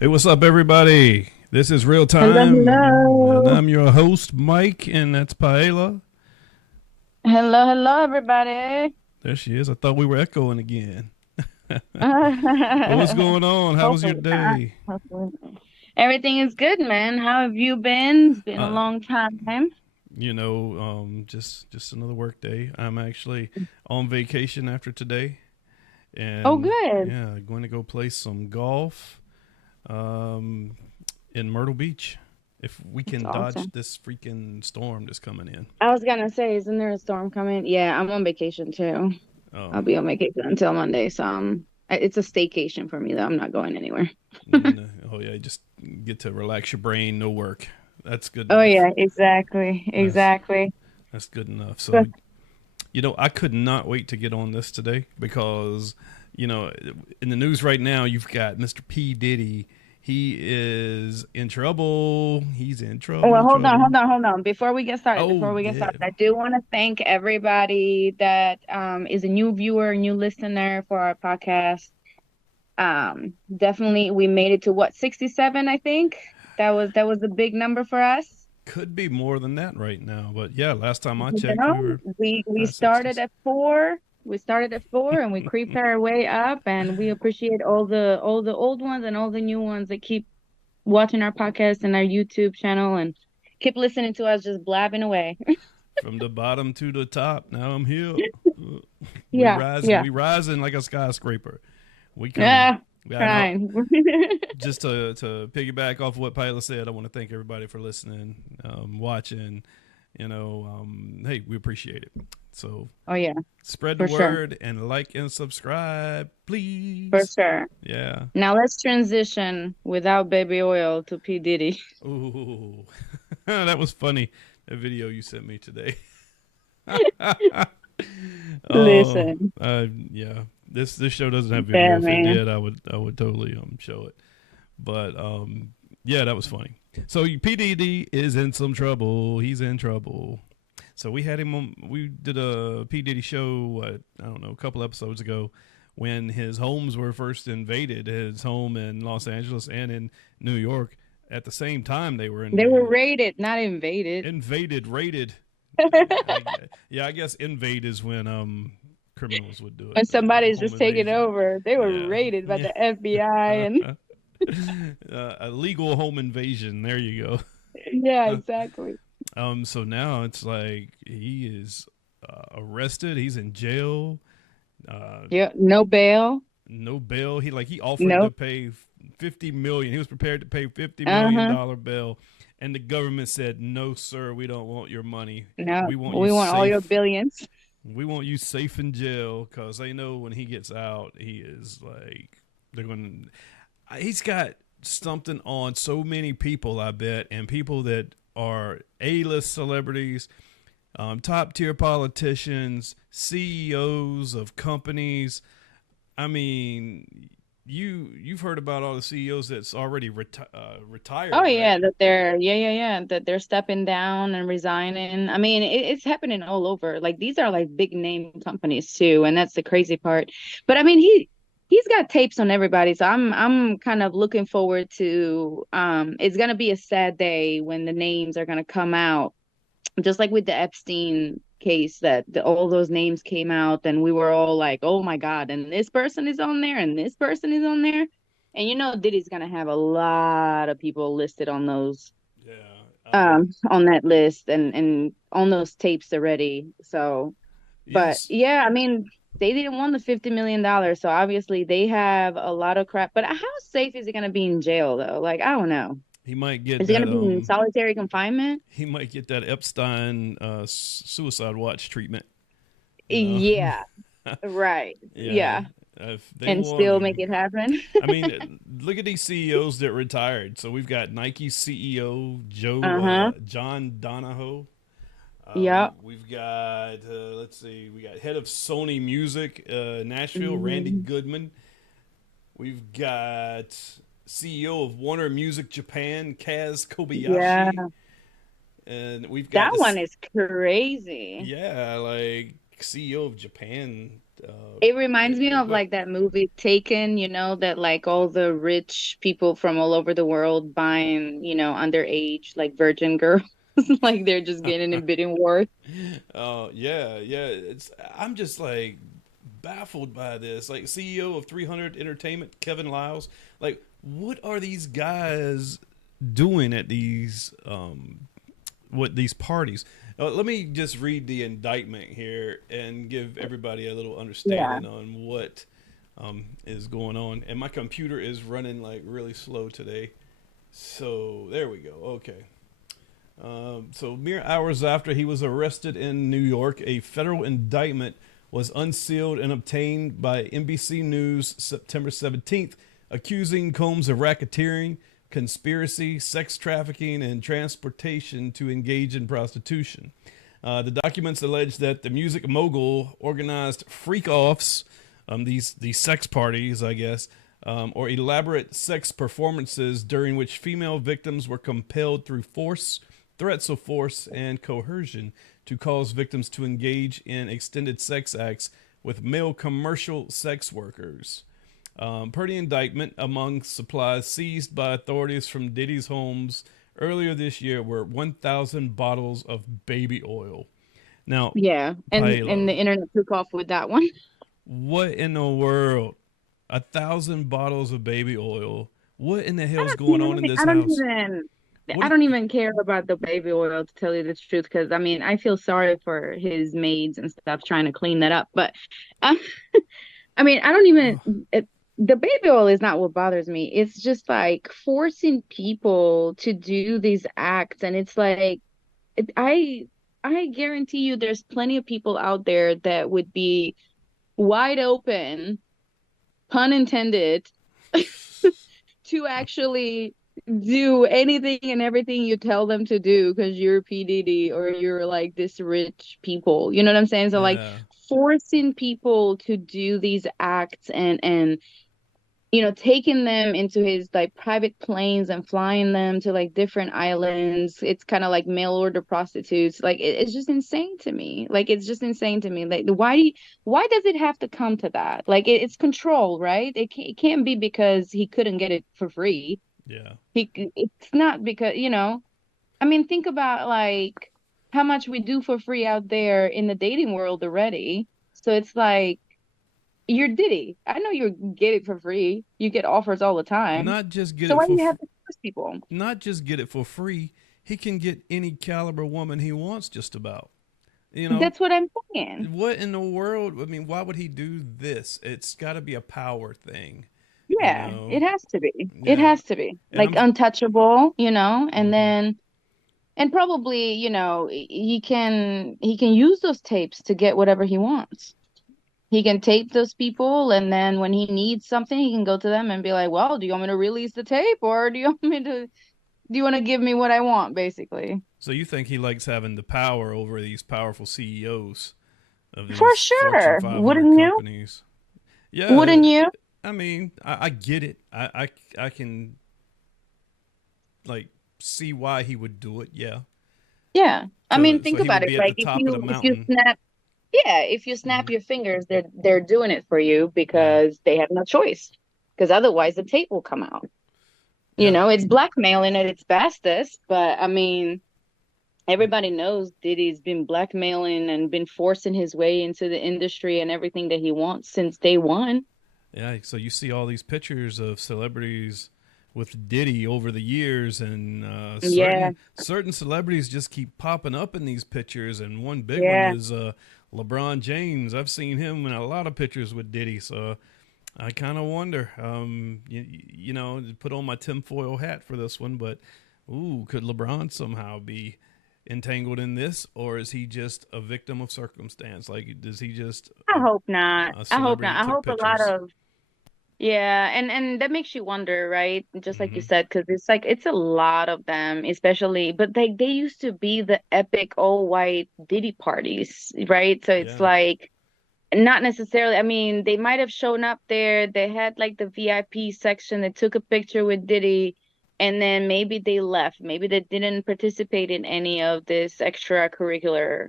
Hey, what's up, everybody? This is Real Hello, Time, and hello. I'm your host, Mike, and that's Paella. Hello, hello, everybody. There she is. I thought we were echoing again. Well, what's going on? How was your Hopefully not. day? Hopefully not. Everything is good, man. How have you been? It's been a Uh, long time. just another work day. I'm actually on vacation after today, Oh, and good. yeah, going to go play some golf um, in Myrtle Beach. If we That's can dodge awesome. this freaking storm that's coming in. I was gonna say, isn't there a storm coming? Yeah, I'm on vacation too. Oh, I'll be on vacation until Monday, so it's a staycation for me though. I'm not going anywhere. oh yeah, just get to relax your brain, no work. That's good Oh enough. yeah, exactly, That's exactly. that's good enough. So, But I could not wait to get on this today because, in the news right now, you've got Mr. P. Diddy. He is in trouble. He's in well, trouble, hold on, trouble. hold on, hold on. Before we get started, Oh, before we get yeah. started, I do want to thank everybody that is a new viewer, new listener for our podcast. Definitely, we made it to what, 67, I think. That was a big number for us. Could be more than that right now. But yeah, last time I You checked, know, we were we high started 60s. at 4. We started at 4 and we creeped our way up, and we appreciate all the old ones and all the new ones that keep watching our podcast and our YouTube channel and keep listening to us just blabbing away. From the bottom to the top. Now I'm here. We Yeah, rising. yeah. We rising like a skyscraper. We coming. Yeah, Yeah, no. trying. Just to piggyback off what Pilot said, I want to thank everybody for listening, watching. Hey, we appreciate it. So Oh yeah, spread the for sure. word and like and subscribe, For please. sure. Yeah. Now let's transition without baby oil to P. Diddy. Ooh, that was funny. That video you sent me today. Oh, Listen, yeah. This show doesn't have yeah, video. If it man. did, I would totally show it. But yeah, that was funny. So PDD is in some trouble. He's in trouble. So we had him on. We did a P Diddy show. I don't know, a couple episodes ago, when his homes were first invaded. His home in Los Angeles and in New York at the same time they were They were invaded. raided, not invaded. Invaded, raided. Yeah, I guess invade is when criminals would do it, When but somebody's home just taking invasion. over, they were Yeah, raided by yeah. the FBI and A legal home invasion. There you yeah, go. exactly. So now it's like he is arrested. He's in jail. Uh, Yeah, no bail. no bail. He offered to Nope. pay 50 million. He was prepared to pay 50 million Uh-huh. dollar bail, and the government said, "No, sir, we don't want your money. No, We want you we want all your safe. billions. We want you safe in jail because they know when he gets out, he is like they're going. He's got something on so many people, I bet, and people that are A-list celebrities, top tier politicians, CEOs of companies. I mean, you've heard about all the CEOs that's already Oh retired, right? yeah, that they're yeah, that they're stepping down and resigning. I mean, it's happening all over. Like these are like big name companies too, and that's the crazy part. But I mean, he's got tapes on everybody, so I'm kind of looking forward to it's gonna be a sad day when the names are gonna come out, just like with the Epstein case that all those names came out and we were all like, oh my God, and this person is on there and this person is on there. And you know Diddy's gonna have a lot of people listed on those Yeah. on that list and on those tapes already. So but Yes. yeah, I mean they didn't want the $50 million, so obviously they have a lot of crap. But how safe is he gonna be in jail though? Like I don't know. He might get Is he that. gonna be in solitary confinement? He might get that Epstein suicide watch treatment. You know. Yeah, right. Yeah. Yeah. If they And want still make him. it happen. I mean, look at these CEOs that retired. So we've got Nike CEO Uh-huh. John Donahoe. Yep. We've got let's see, we got head of Sony Music Nashville, Randy Hmm. Goodman. We've got CEO of Warner Music Japan, Kaz Yeah, Kobayashi, and we've got that one this. is crazy. Yeah, like CEO of Japan. It reminds me of But like that movie Taken, that like all the rich people from all over the world buying, underage, like virgin girls. Like they're just getting in bidding wars. yeah, yeah. I'm just like baffled by this. Like CEO of 300 Entertainment, Kevin Liles. Like, what are these guys doing at these parties? Let me just read the indictment here and give everybody a little Yeah. understanding on what is going on. And my computer is running like really slow today. So there we go. Okay. So, mere hours after he was arrested in New York, a federal indictment was unsealed and obtained by NBC News September 17th, accusing Combs of racketeering, conspiracy, sex trafficking, and transportation to engage in prostitution. The documents allege that the music mogul organized freak offs, these sex parties, I guess, or elaborate sex performances during which female victims were compelled through force, threats of force, and coercion to cause victims to engage in extended sex acts with male commercial sex workers. Per the indictment, among supplies seized by authorities from Diddy's homes earlier this year were 1,000 bottles of baby oil. Now, Yeah. And the Palo, internet took off with that one. what in the world? 1,000 bottles of baby oil. What in the hell's You going know on what? in this house? I What? don't even care about the baby oil to tell you the truth, because I mean, I feel sorry for his maids and stuff trying to clean that up. But uh, I mean, I don't even Oh, it, the baby oil is not what bothers me. It's just like forcing people to do these acts, and it's like it, I guarantee you, there's plenty of people out there that would be wide open, pun intended, to actually do anything and everything you tell them to do because you're PDD or you're like this rich people. You know what I'm saying? So like yeah. forcing people to do these acts and taking them into his like private planes and flying them to like different islands. It's kind of like mail order prostitutes. Like it's just insane to me. Like it's just insane to me. Like why does it have to come to that? Like it's control, right? It can't be because he couldn't get it for free. Yeah. It's not because, I mean, think about like how much we do for free out there in the dating world already. So it's like you're Diddy. I know you get it for free. You get offers all the time. Not just get So it why do for you have to force people? not just get it for free. He can get any caliber woman he wants just about. You know, That's what I'm saying. what in the world? I mean, why would he do this? It's got to be a power thing, you Yeah, it know. has to be. It Yeah. has to be. And Like I'm untouchable, and mhm. then and probably, he can use those tapes to get whatever he wants. He can tape those people, and then when he needs something, he can go to them and be like, "Well, do you want me to release the tape, or do you want to give me what I want, basically?" So you think he likes having the power over these powerful CEOs of For these Fortune sure. 500 Wouldn't you? companies? Yeah, Wouldn't you? I mean, I get it. I can like see why he would do it. Yeah. Yeah. I mean, So think he about would it. be at the Like if top of the you mountain. snap, yeah, if you Hmm. snap your fingers, they're doing it for you Yeah. because they have no choice. Because otherwise the tape will come out. Yeah. It's blackmailing at its bestest, but I mean, everybody knows Diddy's been blackmailing and been forcing his way into the industry and everything that he wants since day one. Yeah. So you see all these pictures of celebrities with Diddy over the years, and Yeah, certain celebrities just keep popping up in these pictures. And one big one yeah. is LeBron James. I've seen him in a lot of pictures with Diddy. So I kind of wonder, to put on my tinfoil hat for this one, but ooh, could LeBron somehow be entangled in this, or is he just a victim of circumstance? Like, is he just I hope not. a I hope celebrity not. that I took hope a lot pictures? of Yeah, and that makes you wonder, right? Just like you Hmm. said, because it's like it's a lot of them, especially, but they used to be the epic all white Diddy parties, right? So it's Yeah, like Not necessarily. I mean, they might have shown up there. They had like the VIP section. They took a picture with Diddy, and then maybe they left. Maybe they didn't participate in any of this extracurricular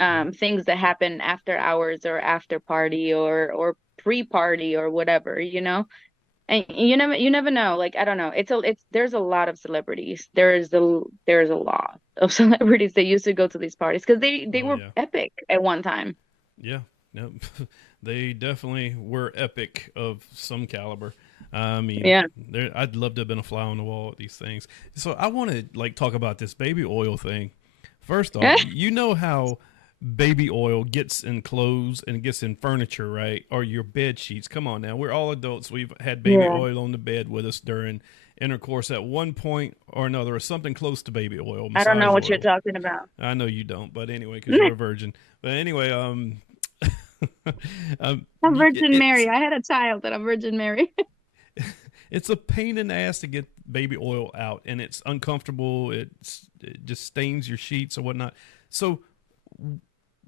Yeah. things that happen after hours or after party or pre-party or whatever, you know? And you never know. Like, I don't know. It's there's a lot of celebrities. There's a lot of celebrities that used to go to these parties because they Oh were yeah. epic at one time. Yeah. Yep. They definitely were epic of some caliber. I mean, Yeah. I'd love to have been a fly on the wall at these things. So I want to like talk about this baby oil thing. First off, you know how baby oil gets in clothes and gets in furniture, right? Or your bed sheets. Come on now. We're all adults. We've had baby Yeah. oil on the bed with us during intercourse at one point or another, or something close to baby oil, I don't know massage what you're oil. talking about. I know you don't, but anyway, because you're a virgin. But anyway, I'm Virgin Mary. it's I had a child that I'm Virgin Mary. it's a pain in the ass to get baby oil out, and it's uncomfortable. It just stains your sheets or whatnot. So,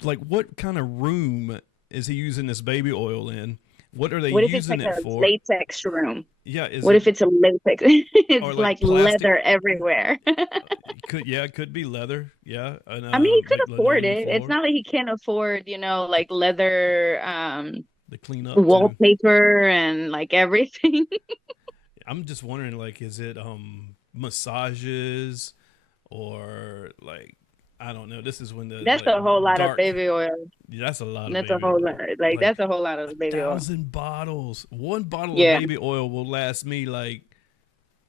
like, what kind of room is he using this baby oil in? What are they What if it's using like it a for? latex room? Yeah, is What it if it's a latex? or It's like like plastic? leather everywhere. It could be leather. Yeah, and I mean, he could like afford linoleum it. It's floor not like he can't afford, like leather to clean up too. wallpaper and like everything. I'm just wondering, like, is it massages or like I don't know. This is when the That's like a whole lot of dark. baby oil. Yeah, that's a lot of That's a baby whole oil. lot. Like Like that's a whole lot a of baby oil. thousand bottles. One bottle of Yeah. baby oil will last me like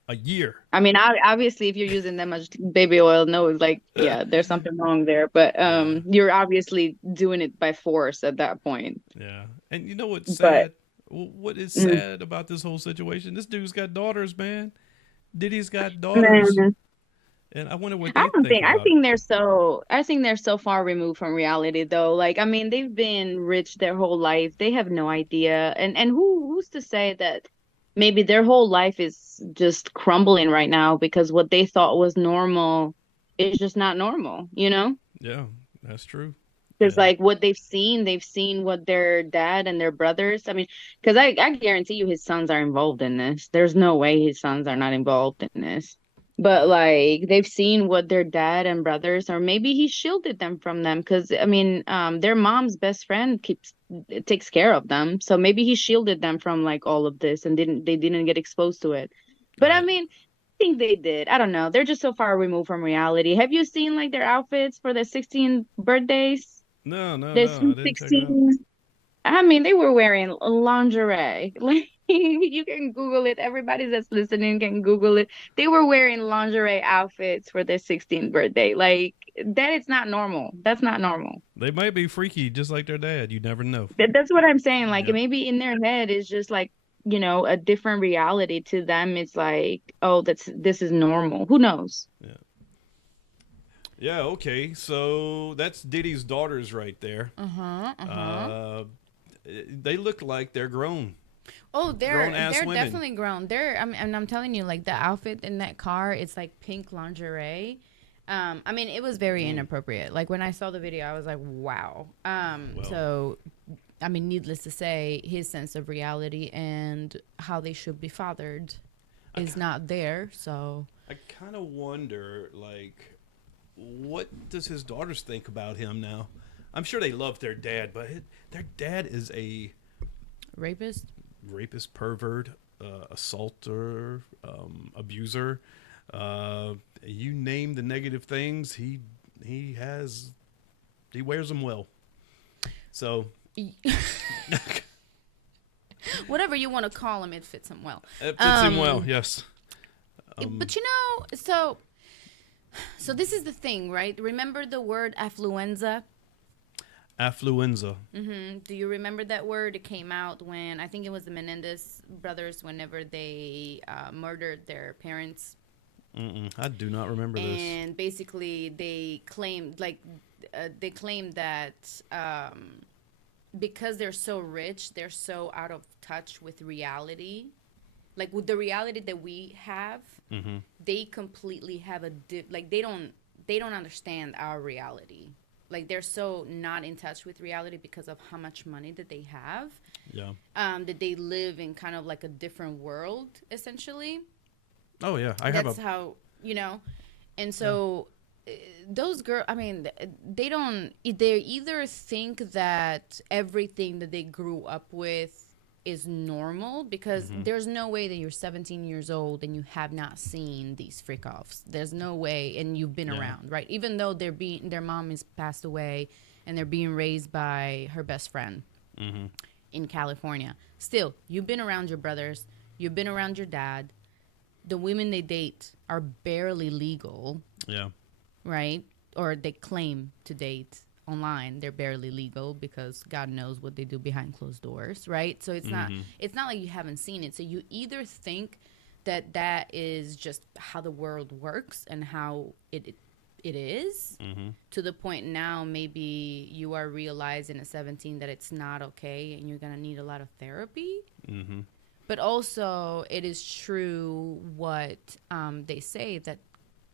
a year. I mean, obviously, if you're using that much baby oil, no, it's like, yeah, there's something wrong there. But Yeah, you're obviously doing it by force at that point. yeah. And you know what's But sad? What is mm, sad about this whole situation? This dude's got daughters, man. Diddy's got daughters, man, and I wonder what I they don't think think about it. I think they're so far removed from reality though. Like, I mean, they've been rich their whole life. They have no idea. And who's to say that maybe their whole life is just crumbling right now because what they thought was normal is just not normal, you know? Yeah, that's true. Because And like what they've seen what their dad and their brothers. I mean, because I guarantee you his sons are involved in this. There's no way his sons are not involved in this. But like they've seen what their dad and brothers, or maybe he shielded them from them. Because I mean, their mom's best friend takes care of them. So maybe he shielded them from like all of this and they didn't get exposed to it. But I I mean, I think they did. I don't know. They're just so far removed from reality. Have you seen like their outfits for their 16 birthdays? no, no, There's no. I some didn't check it out. 16. I mean, they were wearing lingerie. Like you can Google it. Everybody that's listening can Google it. They were wearing lingerie outfits for their 16th birthday. Like that is not normal. That's not normal. They might be freaky, just like their dad. You never know. That's what I'm saying. Like Yep. maybe in their head it's just like, a different reality to them. It's like, oh, this is normal. Who knows? Yeah. Yeah. Okay. So that's Diddy's daughters right there. Uh-huh. Uh-huh. Uh, they look like they're grown, Oh, grown they're ass they're women. definitely grown. And I'm telling you, like the outfit in that car, it's like pink lingerie. I mean, it was very inappropriate. Like when I saw the video, I was like, wow. Well, So I mean, needless to say, his sense of reality and how they should be fathered is not there. So I kind of wonder, like, what does his daughters think about him now? I'm sure they love their dad, but their dad is a rapist. rapist, pervert, assaulter, abuser. Uh, you name the negative things, he has he wears them well. So Whatever you want to call him, it fits him well. it fits him well. Yes. But so this is the thing, right? Remember the word affluenza? Affluenza. Do you remember that word? It came out when I think it was the Menendez brothers, whenever they murdered their parents, I do not remember this. and basically they claimed that because they're so rich, they're so out of touch with reality, like with the reality that we have. They completely have like they don't understand our reality. like they're so not in touch with reality because of how much money that they have. Yeah. That they live in kind of like a different world, essentially. Oh yeah, That's how, you know. And so those girls, I mean, they either think that everything that they grew up with is normal, because there's no way that you're 17 years old and you have not seen these freak offs. There's no way, and you've been around, right? Even though their mom is passed away and they're being raised by her best friend in California. Still, you've been around your brothers, you've been around your dad. The women they date are barely legal. Yeah. Right? Or they claim to date online. They're barely legal because God knows what they do behind closed doors, right? So it's not like you haven't seen it. So you either think that is just how the world works and how it is, to the point now maybe you are realizing at 17 that it's not okay and you're going to need a lot of therapy. But also, it is true what they say, that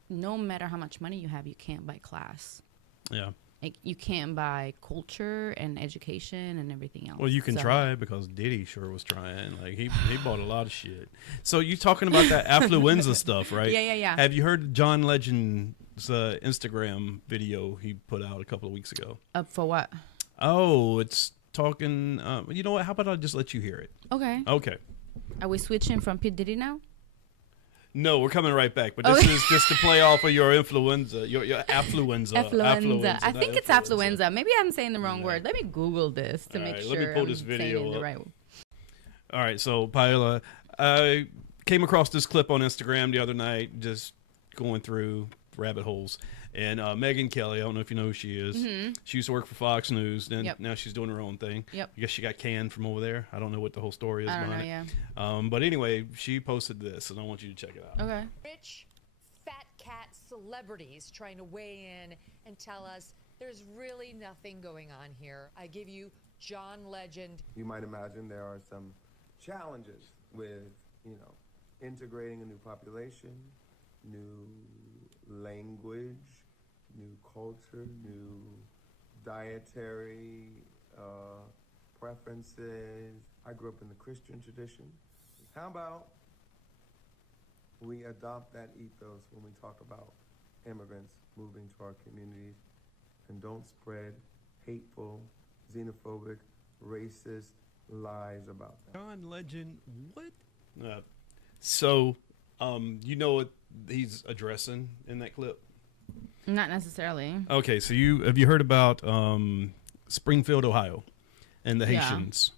no matter how much money you have, you can't buy class. Yeah. Like, you can't buy culture and education and everything else. Well, you can try, because Diddy sure was trying. Like, he bought a lot of shit. So you're talking about that affluenza stuff, right? Yeah. Have you heard John Legend's Instagram video he put out a couple of weeks ago? For what? Oh, it's talking. You know what? How about I just let you hear it? Okay. Okay. Are we switching from P. Diddy now? No, we're coming right back. But this is just to play off of your influenza, your affluenza. Affluenza. I think it's affluenza. Maybe I'm saying the wrong word. Let me Google this to make sure. Let me pull this video saying up. the right. All right, so Paola, I came across this clip on Instagram the other night, just going through rabbit holes. And Megyn Kelly, I don't know if you know who she is. She used to work for Fox News, and now she's doing her own thing. I guess she got canned from over there. I don't know what the whole story is behind it. But anyway, she posted this, and I want you to check it out. Okay. Rich, fat cat celebrities trying to weigh in and tell us there's really nothing going on here. I give you John Legend. You might imagine there are some challenges with, integrating a new population, new language, new culture, new dietary preferences. I grew up in the Christian tradition. How about we adopt that ethos when we talk about immigrants moving to our communities, and don't spread hateful, xenophobic, racist lies about them. John Legend, what? So, you know what he's addressing in that clip? Not necessarily. Okay, so have you heard about Springfield, Ohio, and the Haitians?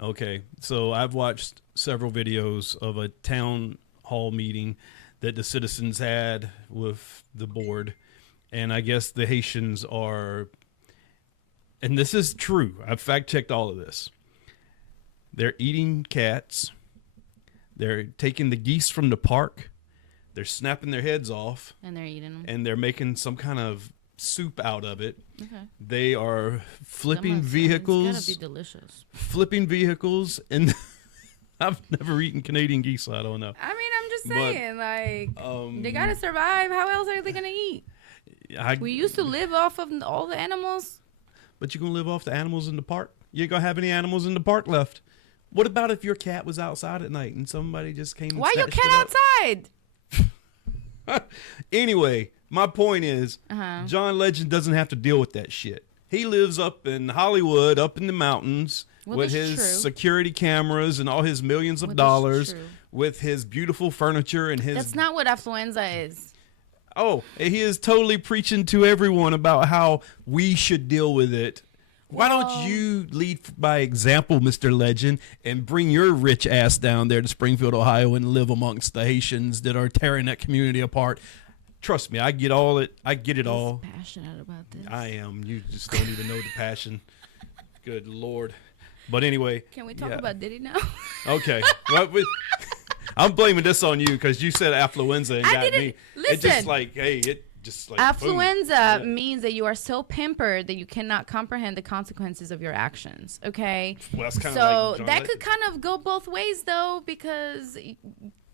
Okay, so I've watched several videos of a town hall meeting that the citizens had with the board, and I guess the Haitians are, and this is true, I've fact checked all of this, they're eating cats, they're taking the geese from the park, they're snapping their heads off. And they're eating them. And they're making some kind of soup out of it. Okay. They are flipping vehicles. It's gotta be delicious. Flipping vehicles. And I've never eaten Canadian geese, so I don't know. I mean, I'm just saying, they gotta survive. How else are they gonna eat? We used to live off of all the animals. But you're gonna live off the animals in the park? You ain't gonna have any animals in the park left. What about if your cat was outside at night and somebody just came and Why your snatched cat it up? outside? Anyway, my point is, John Legend doesn't have to deal with that shit. He lives up in Hollywood, up in the mountains, with his security cameras and all his millions of dollars, with his beautiful furniture and his... That's not what affluenza is. Oh, he is totally preaching to everyone about how we should deal with it. Why don't you lead by example, Mr. Legend, and bring your rich ass down there to Springfield, Ohio, and live amongst the Haitians that are tearing that community apart? Trust me, I get all it. I get it all. Passionate about this. I am. You just don't even know the passion. Good Lord. But anyway. Can we talk about Diddy now? Okay. Well, I'm blaming this on you because you said affluenza and got me. Listen. It's just like, hey, just like affluenza means that you are so pampered that you cannot comprehend the consequences of your actions. Okay, well, that's kind of like that could kind of go both ways though, because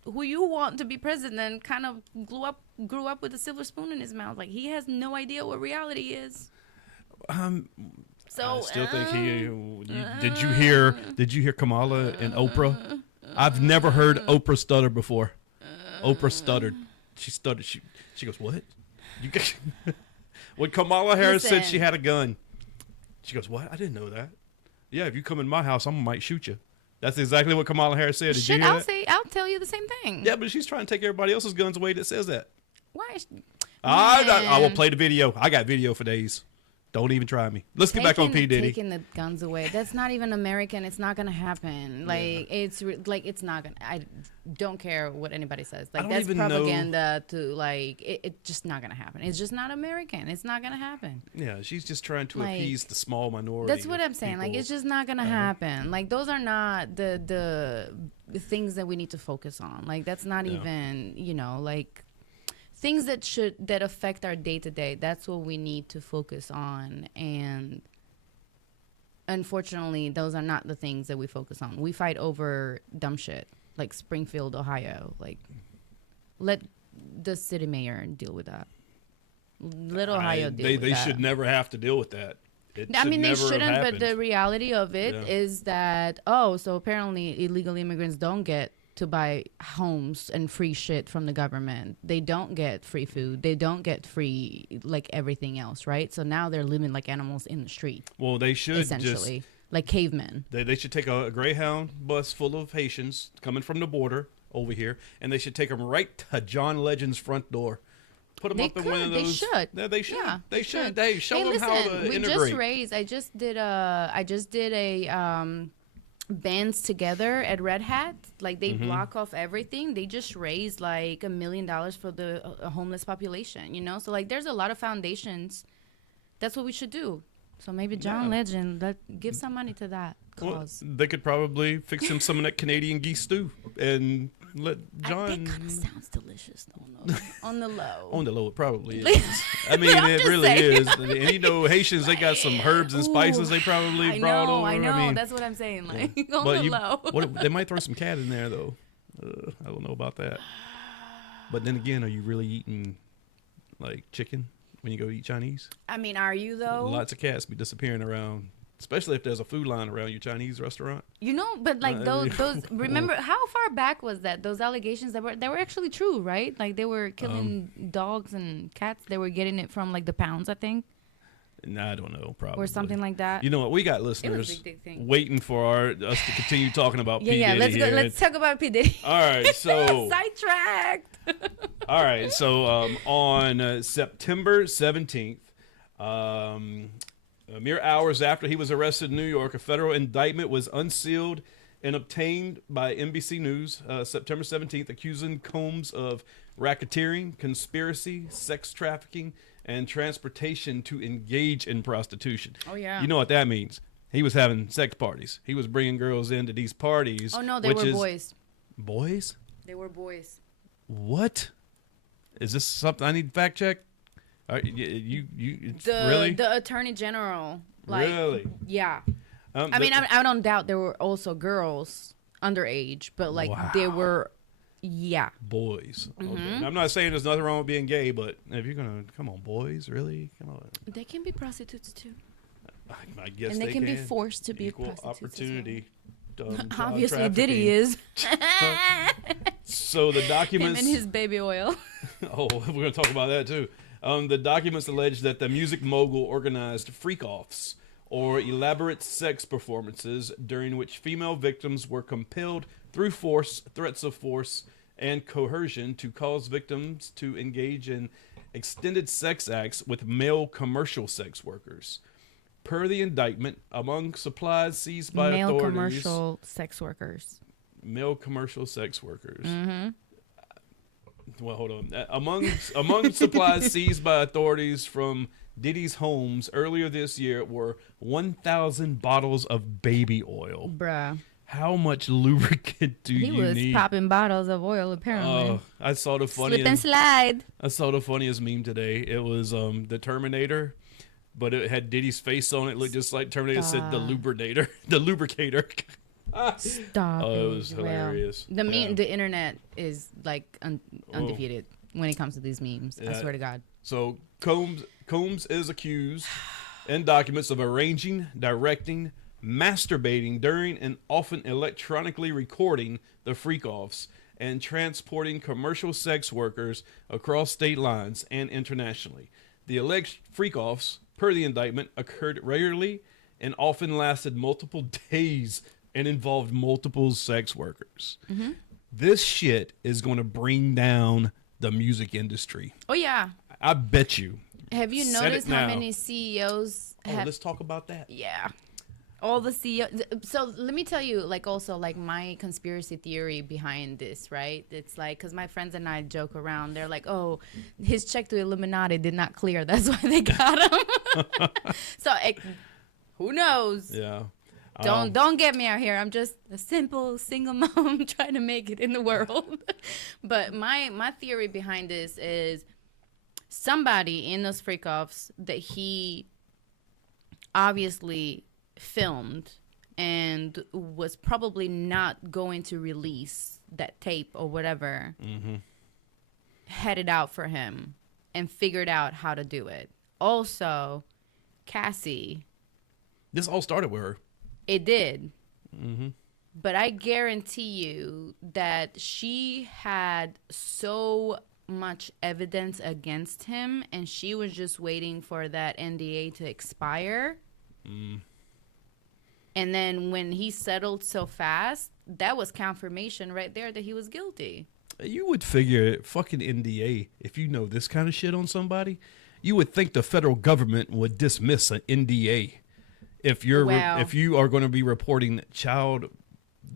who you want to be president kind of grew up with a silver spoon in his mouth. Like, he has no idea what reality is. So I still think did you hear Kamala and Oprah? I've never heard Oprah stutter before. Oprah stuttered. She stuttered. She goes, "What?" When Kamala Harris said she had a gun, she goes, "What? I didn't know that." Yeah, if you come in my house, I might shoot you. That's exactly what Kamala Harris said. Did you hear that? I'll tell you the same thing. Yeah, but she's trying to take everybody else's guns away that says that. Why? I will play the video. I got video for days. Don't even try me. Let's get back on P. Diddy. Taking the guns away. That's not even American. It's not gonna happen. Like it's not gonna. I don't care what anybody says. Like that's propaganda to like. It's just not gonna happen. It's just not American. It's not gonna happen. Yeah, she's just trying to appease the small minority. That's what I'm saying. Like it's just not gonna happen. Like those are not the things that we need to focus on. Like that's not even like. Things that affect our day to day, that's what we need to focus on. And unfortunately, those are not the things that we focus on. We fight over dumb shit like Springfield, Ohio. Like, let the city mayor deal with that. Let Ohio deal with that. They should never have to deal with that. I mean, they shouldn't, but the reality of it is that, so apparently illegal immigrants don't get to buy homes and free shit from the government. They don't get free food. They don't get free like everything else, right? So now they're living like animals in the street. Well, they should essentially like cavemen. They should take a Greyhound bus full of Haitians coming from the border over here, and they should take them right to John Legend's front door. Put them up in one of those. They should. Yeah, they should. Yeah, they should. They show them how to integrate. I just did a bands together at Red Hat. Like they block off everything. They just raised like $1 million for the homeless population, so like there's a lot of foundations. That's what we should do. So maybe John Legend, give some money to that cause. Well, they could probably fix him some of that Canadian geese stew and let John. That kind of sounds delicious though, on the low. On the low, it probably is. I mean, it really is. And Haitians, they got some herbs and spices they probably brought over. I know. That's what I'm saying. Like on the low. They might throw some cat in there though. I don't know about that. But then again, are you really eating like chicken when you go eat Chinese? I mean, are you though? Lots of cats be disappearing around. Especially if there's a food line around your Chinese restaurant. But like those remember how far back was that? Those allegations that were actually true, right? Like they were killing dogs and cats. They were getting it from like the pounds, I think. I don't know, probably. Or something like that. You know what? We got listeners waiting for us to continue talking about P. Diddy. Yeah, let's talk about P. Diddy. All right, so sidetracked. All right, so on September 17th, mere hours after he was arrested in New York, a federal indictment was unsealed and obtained by NBC News September 17th, accusing Combs of racketeering, conspiracy, sex trafficking, and transportation to engage in prostitution. Oh, yeah. You know what that means. He was having sex parties. He was bringing girls into these parties. Oh, no, they were boys. Boys? They were boys. What? Is this something I need to fact check? Really? The attorney general. Like, really? Yeah. I mean, I don't doubt there were also girls underage, but like they were, boys. Okay. I'm not saying there's nothing wrong with being gay, but if you're gonna come on, boys, really, come on. They can be prostitutes too. I guess and they can be forced to be equal opportunity. Obviously, Diddy is. So the documents him and his baby oil. Oh, we're gonna talk about that too. The documents allege that the music mogul organized freak-offs, or elaborate sex performances, during which female victims were compelled through force, threats of force, and coercion to cause victims to engage in extended sex acts with male commercial sex workers. Per the indictment, among supplies seized by authorities... Male commercial sex workers. Male commercial sex workers. Well, hold on. Among supplies seized by authorities from Diddy's homes earlier this year were 1,000 bottles of baby oil. Bruh. How much lubricant do you need? He was popping bottles of oil, apparently. I saw the funniest... Slip and slide. I saw the funniest meme today. It was the Terminator, but it had Diddy's face on it. It looked just like Terminator. It said the lubricator. The lubricator. Stop. Oh, it was hilarious. The internet is like undefeated when it comes to these memes. I swear to God. So Combs is accused and documents of arranging, directing, masturbating during, and often electronically recording the freak-offs and transporting commercial sex workers across state lines and internationally. The alleged freak-offs, per the indictment, occurred regularly and often lasted multiple days and involved multiple sex workers. Mm-hmm. This shit is going to bring down the music industry. Oh yeah. I bet you. Have you Set noticed it how now. many CEOs Oh, have? let's talk about that. Yeah. All the CEOs. So let me tell you, like, also, like, my conspiracy theory behind this, right? It's like, because my friends and I joke around. They're like, oh, his check to Illuminati did not clear. That's why they got him. So, who knows? Yeah. Don't get me out here. I'm just a simple single mom trying to make it in the world. But my theory behind this is somebody in those freak-offs that he obviously filmed and was probably not going to release that tape or whatever, had it out for him and figured out how to do it. Also, Cassie, This all started with her. it did. But I guarantee you that she had so much evidence against him and she was just waiting for that NDA to expire. And then when he settled so fast, that was confirmation right there that he was guilty. You would figure fucking NDA, if you know this kind of shit on somebody, you would think the federal government would dismiss an NDA if you're Wow. if you are going to be reporting child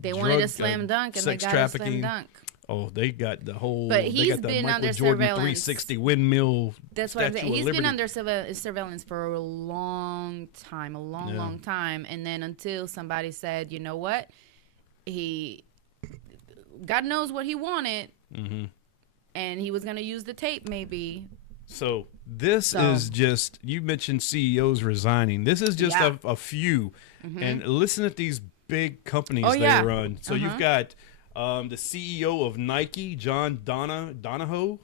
They wanted a drug, slam dunk and they sex got a slam trafficking. dunk. Oh, they got the whole. But they he's got the been Michael under Jordan surveillance. 360 windmill. That's what I'm saying. Statue of He's been Liberty. under surveillance for a long time, Yeah. long time. And then until somebody said, you know what? God knows what he wanted. And he was going to use the tape maybe. So this So- is just, you mentioned CEOs resigning. This is just Yeah. a few. And listen at these big companies Oh, they yeah. run. So you've got the CEO of Nike, John Donahoe.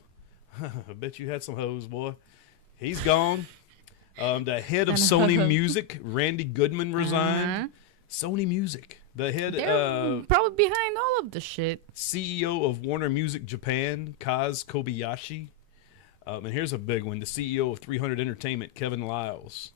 I bet you had some hoes, boy. He's gone. The head of Sony Music, Randy Goodman, resigned. Sony Music. The head They're probably behind all of the shit. CEO of Warner Music Japan, Kaz Kobayashi. And here's a big one. The CEO of 300 Entertainment, Kevin Liles.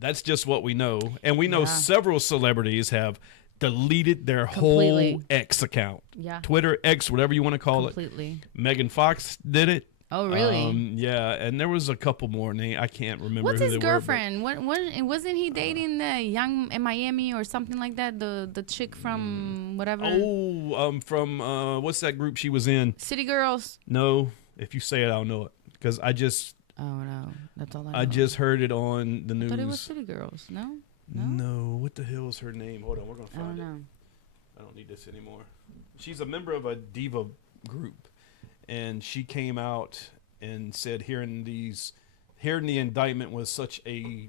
That's just what we know. And we know Yeah. several celebrities have deleted their Completely. whole X account. Yeah. Twitter, X, whatever you want to call Completely. it. Megan Fox did it. Oh, really? Yeah, and there was a couple more. I can't remember What's who his they girlfriend? What wasn't he dating the young in Miami or something like that? The chick from whatever. were. Oh, from what's that group she was in? City Girls. No, if you say it, I'll know it. Because I Oh no, that's all I know. I just heard it on the news. thought it was City Girls. No, No, what the hell is her name? Hold on, we're gonna I don't find it. know. I don't need this anymore. She's a member of a diva group, and she came out and said, hearing the indictment was such a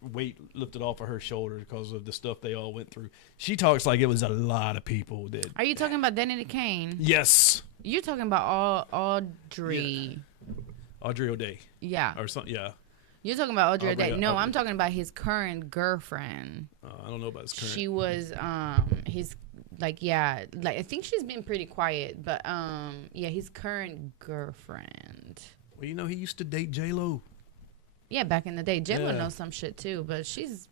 weight lifted off of her shoulder because of the stuff they all went through. She talks like it was a lot of people that. Are you talking about Danny Kane? Yes, You're talking about Audrey. Audrey O'Day Yeah. or something. Yeah, You're talking about Audrey Aubrey- O'Day. No, Aubrey. I'm talking about his current girlfriend. I don't know about his current. She was his I think she's been pretty quiet, but his current girlfriend. Well, he used to date J-Lo. Yeah, back in the day, J-Lo Yeah. knows some shit too, but she's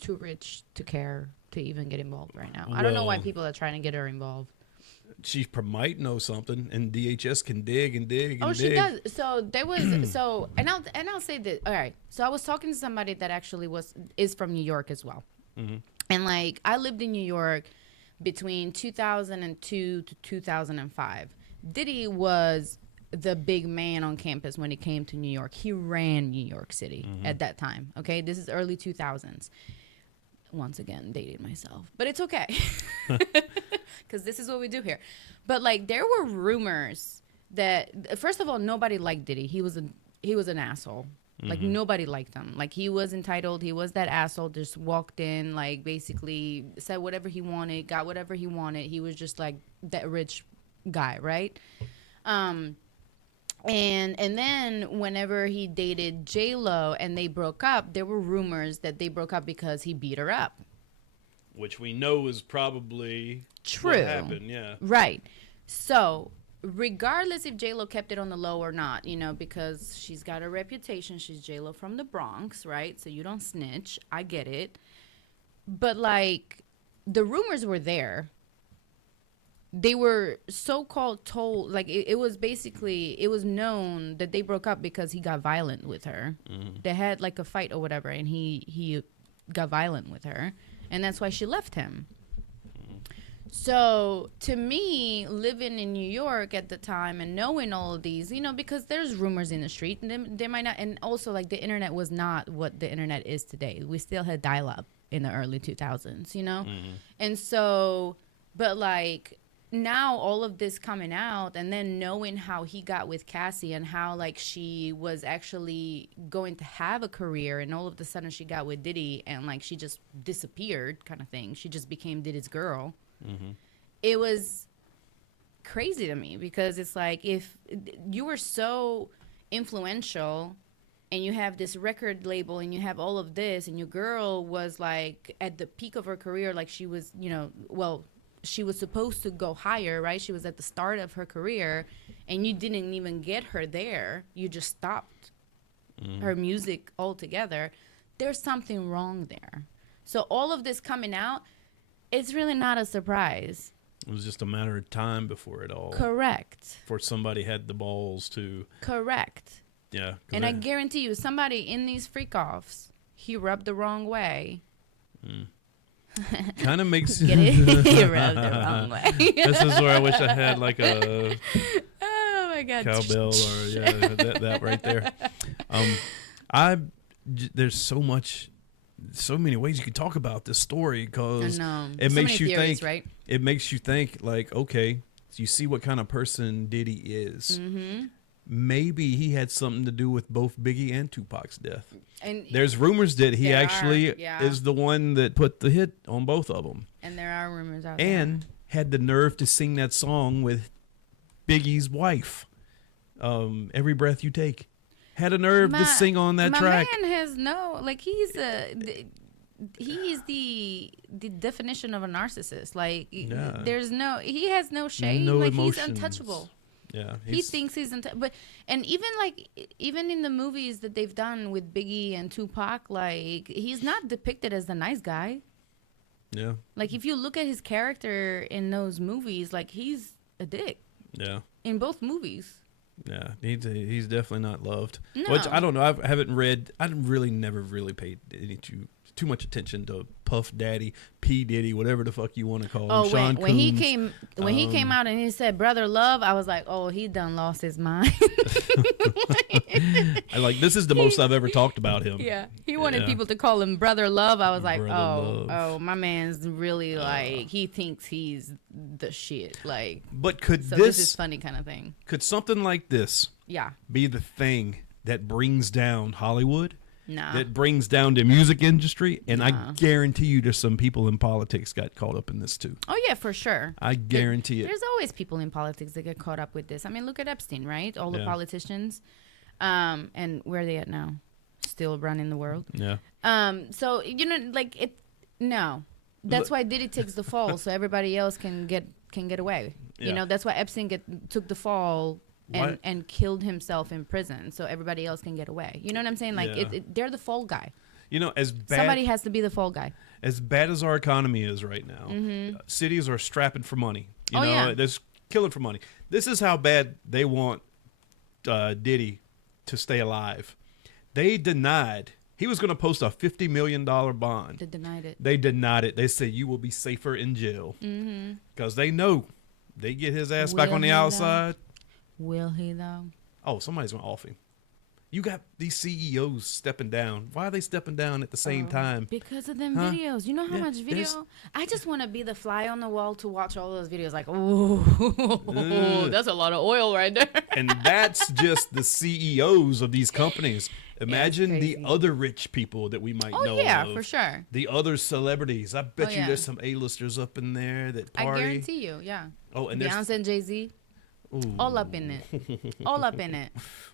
too rich to care to even get involved right now. I don't know why Well- people are trying to get her involved. She might know something, and DHS can dig and dig and Oh, dig. she does. So there was and I'll say that. All right. So I was talking to somebody that actually is from New York as well, and I lived in New York between 2002 to 2005. Diddy was the big man on campus when it came to New York. He ran New York City at that time. Okay, this is early 2000s. Once again, dated myself, but it's okay. Because this is what we do here. But there were rumors that, first of all, nobody liked Diddy. He was an asshole. Nobody liked him. He was entitled. He was that asshole. Just walked in, basically said whatever he wanted, got whatever he wanted. He was just that rich guy, right? And then whenever he dated J Lo and they broke up, there were rumors that they broke up because he beat her up. Which we know is probably True. what happened. Yeah. Right. So regardless if J Lo kept it on the low or not, because she's got a reputation, she's J Lo from the Bronx, right? So you don't snitch. I get it. But like the rumors were there. They were so-called told, like it was basically, it was known that they broke up because he got violent with her. They had like a fight or whatever, and he got violent with her, and that's why she left him. So to me, living in New York at the time and knowing all of these, because there's rumors in the street, and they might not, and also like the internet was not what the internet is today. We still had dial-up in the early 2000s, and so, but like, now all of this coming out and then knowing how he got with Cassie and how like she was actually going to have a career, and all of a sudden she got with Diddy and like she just disappeared kind of thing. She just became Diddy's girl. It was crazy to me because it's like, if you were so influential and you have this record label and you have all of this, and your girl was like at the peak of her career, like she was, she was supposed to go higher, right? She was at the start of her career, and you didn't even get her there. You just stopped her music altogether. There's something wrong there. So all of this coming out, it's really not a surprise. It was just a matter of time before it all. Correct. Before somebody had the balls to. Correct. Yeah. And I guarantee you, somebody in these freak-offs, he rubbed the wrong way. Kind of makes Get it? He rubbed the wrong way. This is where I wish I had like a Oh my God. cowbell or that right there. There's so many ways you could talk about this story, because it makes you theories, think. Right? It makes you think like, okay, so you see what kind of person Diddy is. Maybe he had something to do with both Biggie and Tupac's death. And there's rumors that he actually is the one that put the hit on both of them. And there are rumors out there. And had the nerve to sing that song with Biggie's wife, Every Breath You Take. Had a nerve to sing on that track. My man has no, like, he's the definition of a narcissist. Like, he has no shame. No like, emotions. he's untouchable. Yeah, he thinks he's but and even in the movies that they've done with Biggie and Tupac, like, he's not depicted as the nice guy. Yeah. Like, if you look at his character in those movies, like, he's a dick. Yeah. In both movies. Yeah, he's definitely not loved. No. Which I don't know. I haven't read. I never really paid too much attention to Puff Daddy, P Diddy, whatever the fuck you want to call him. Oh, Sean when he Combs. came out and he said "Brother Love," I was like, oh, he done lost his mind. This is the most I've ever talked about him. Yeah, he wanted people to call him Brother Love. I was like, Brother Love. my man's really like, he thinks he's the shit. Like, but could this is funny kind of thing? Could something like this, be the thing that brings down Hollywood? Nah. That brings down the music industry, and I guarantee you there's some people in politics got caught up in this too. Oh yeah, for sure. I guarantee it. There's always people in politics that get caught up with this. I mean, look at Epstein, right? All the politicians, and where are they at now? Still running the world. Yeah. So no, that's why Diddy takes the fall, so everybody else can get away. Yeah. That's why Epstein took the fall. And killed himself in prison, so everybody else can get away. You know what I'm saying? Like, they're the fall guy. As bad, somebody has to be the fall guy. As bad as our economy is right now, cities are strapping for money. They're killing for money. This is how bad they want Diddy to stay alive. They denied. He was going to post a $50 million bond. They denied it. They said you will be safer in jail because they know they get his ass back on the outside. Will he though? Oh, somebody's gonna off him. You got these CEOs stepping down. Why are they stepping down at the same time? Because of them videos. You know how much video? I just want to be the fly on the wall to watch all those videos. Like, oh, that's a lot of oil right there. And that's just the CEOs of these companies. Imagine the other rich people that we might know. Oh yeah, of. for sure. The other celebrities. I bet you there's some A-listers up in there that party. I guarantee you. Yeah. Oh, and Beyonce and Jay-Z. Ooh. All up in it. All up in it.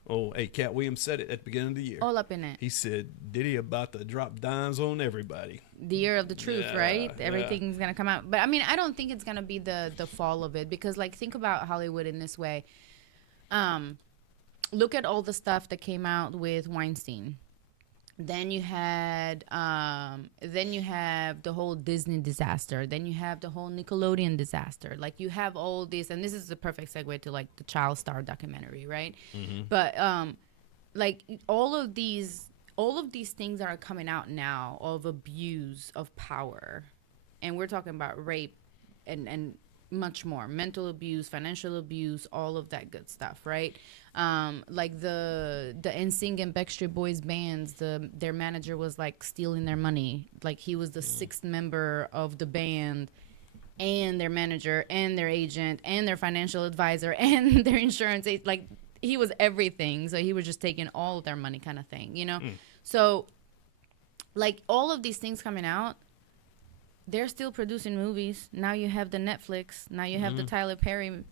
Oh, hey, Cat Williams said it at the beginning of the year. All up in it. He said Diddy about to drop dimes on everybody. The year of the truth, Yeah, right? yeah. Everything's gonna come out. But I mean, I don't think it's gonna be the fall of it, because like think about Hollywood in this way. Look at all the stuff that came out with Weinstein. Then you had the whole Disney disaster. Then you have the whole Nickelodeon disaster. Like you have all these, and this is the perfect segue to like the Child Star documentary, right? Mm-hmm. But like all of these things that are coming out now of abuse of power, and we're talking about rape and much more, mental abuse, financial abuse, all of that good stuff, right? Like the NSYNC and Backstreet Boys bands, their manager was like stealing their money. Like he was the sixth member of the band, and their manager and their agent and their financial advisor and their insurance agent. Like he was everything. So he was just taking all of their money, kind of thing, you know? So like all of these things coming out, they're still producing movies. Now you have the Netflix. Now you have the Tyler Perry.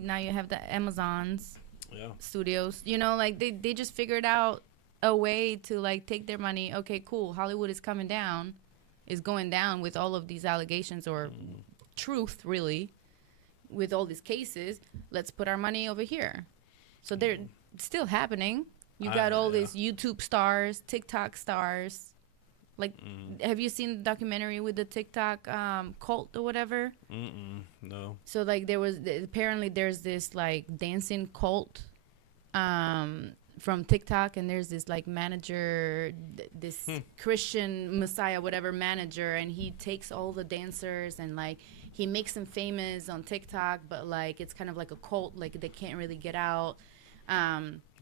Now you have the Amazons. Yeah. Studios, you know, like they just figured out a way to like take their money. Okay, cool. Hollywood is going down with all of these allegations, or truth really, with all these cases. Let's put our money over here. So they're still happening. You got all these YouTube stars, TikTok stars. Like, have you seen the documentary with the TikTok cult or whatever? No. So, like, apparently there's this, like, dancing cult from TikTok, and there's this, like, manager, this Christian Messiah, whatever manager, and he takes all the dancers and, like, he makes them famous on TikTok, but, like, it's kind of like a cult. Like, they can't really get out.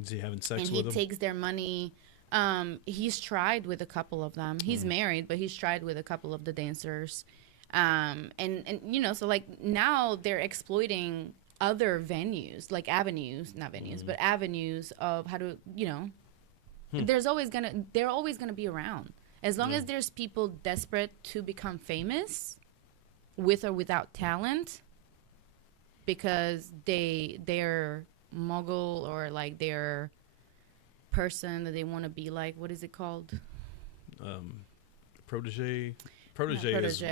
Is he having sex and with he them? takes their money. He's tried with a couple of them. He's married, but he's tried with a couple of the dancers. And you know, so like now they're exploiting other venues, like not venues, but avenues of how to, you know, they're always gonna be around. As long as there's people desperate to become famous with or without talent, because they're mogul, or like they're person that they want to be like. What is it called? Protege is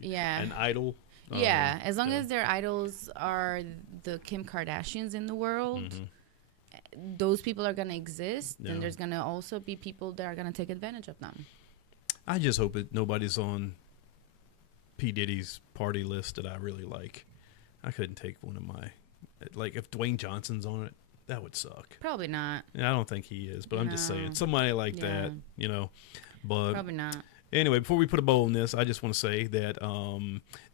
yeah, an idol. Yeah, as long as their idols are the Kim Kardashians in the world, those people are gonna exist. Yeah. And there's gonna also be people that are gonna take advantage of them. I just hope nobody's on P. Diddy's party list that I really like. I couldn't take one of my, like, if Dwayne Johnson's on it, that would suck. Probably not. Yeah, I don't think he is, but I'm just No. saying somebody like that, you know. But Probably not. anyway, before we put a bow on this, I just want to say that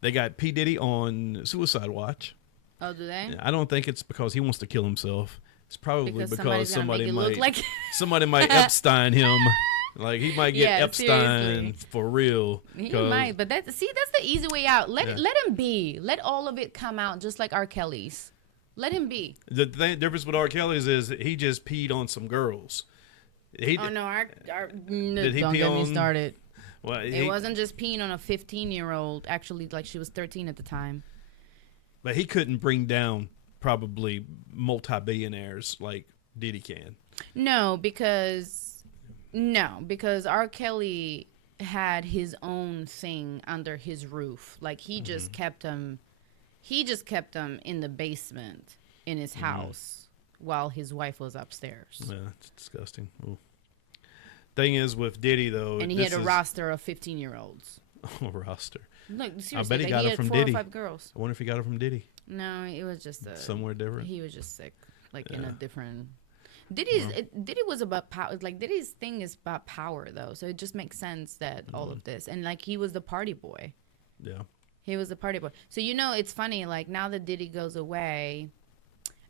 they got P. Diddy on suicide watch. Oh, do they? I don't think it's because he wants to kill himself. It's probably Because because somebody's gonna make it look like somebody might Epstein him. Like he might get Yeah, Epstein seriously. for real. He 'cause- might, but that's the easy way out. Let him be. Let all of it come out, just like R. Kelly's. Let him be. The difference with R. Kelly's is he just peed on some girls. Oh no, Did he don't pee get me on- started. Well, It wasn't just peeing on a 15-year-old. Actually, like she was 13 at the time. but he couldn't bring down probably multi-billionaires like Diddy can. No, because R. Kelly had his own thing under his roof. Like he just kept him. He just kept him in the basement in his house while his wife was upstairs. Yeah, it's disgusting. Ooh. Thing is with Diddy though, And he had a roster of 15-year-olds. Oh, roster. Look, seriously, I bet he like, got he it had from 4 Diddy. or 5 girls. I wonder if he got it from Diddy. No, it was just Somewhere different. He was just sick, like in a different. Diddy was about power. Like Diddy's thing is about power, though, so it just makes sense that all of this, and like he was the party boy. Yeah. He was the party boy. So you know, it's funny. Like now that Diddy goes away,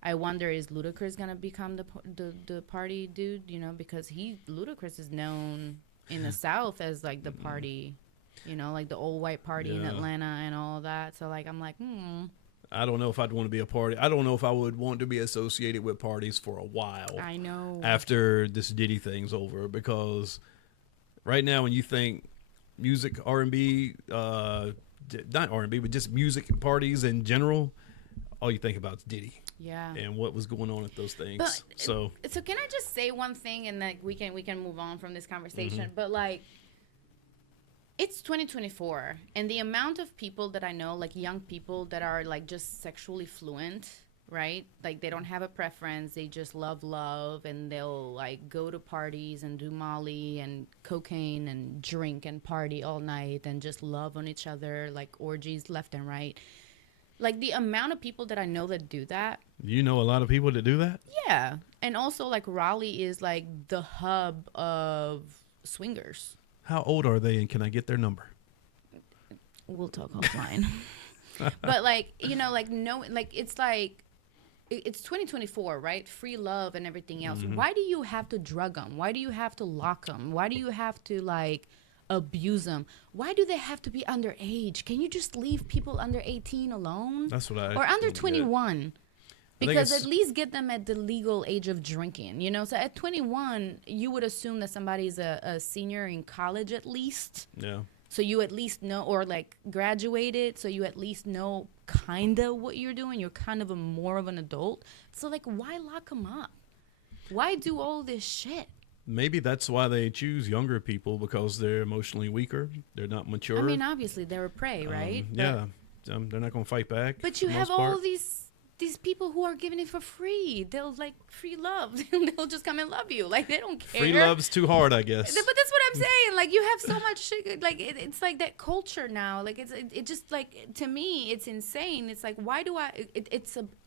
I wonder is Ludacris gonna become the party dude? You know, because Ludacris is known in the South as like the party. You know, like the old white party in Atlanta and all that. So like I'm like, I don't know if I'd want to be a party. I don't know if I would want to be associated with parties for a while. I know. After this Diddy thing's over, because right now when you think music, R&B, not R&B, but just music parties in general, all you think about is Diddy Yeah. and what was going on at those things. But So can I just say one thing, and like we can move on from this conversation? Mm-hmm. But like, it's 2024, and the amount of people that I know, like young people that are like just sexually fluent, right? Like they don't have a preference, they just love, and they'll like go to parties and do Molly and cocaine and drink and party all night and just love on each other, like orgies left and right. Like the amount of people that I know that do that. you know a lot of people that do that. Yeah. And also like Raleigh is like the hub of swingers. How old are they, and can I get their number? We'll talk offline. But like, you know, like no, like it's like it's 2024, right? Free love and everything else. Why do you have to drug them? Why do you have to lock them? Why do you have to like abuse them? Why do they have to be underage? Can you just leave people under 18 alone? That's what I or under don't get. 21? I think Because it's- at least get them at the legal age of drinking, you know? So at 21, you would assume that somebody's a senior in college at least. Yeah. So you at least know, or like graduated, so you at least know kind of what you're doing. You're kind of more of an adult. So like, why lock them up? Why do all this shit? Maybe that's why they choose younger people, because they're emotionally weaker. They're not mature. I mean, obviously they're a prey, right? Yeah. They're not going to fight back. But you for the have most all part. these people who are giving it for free. They'll like free love. They'll just come and love you. Like they don't care. Free love's too hard, I guess. But that's what I'm saying. Like you have so much shit. Like it's like that culture now. Like it just like, to me, it's insane. It's like, why do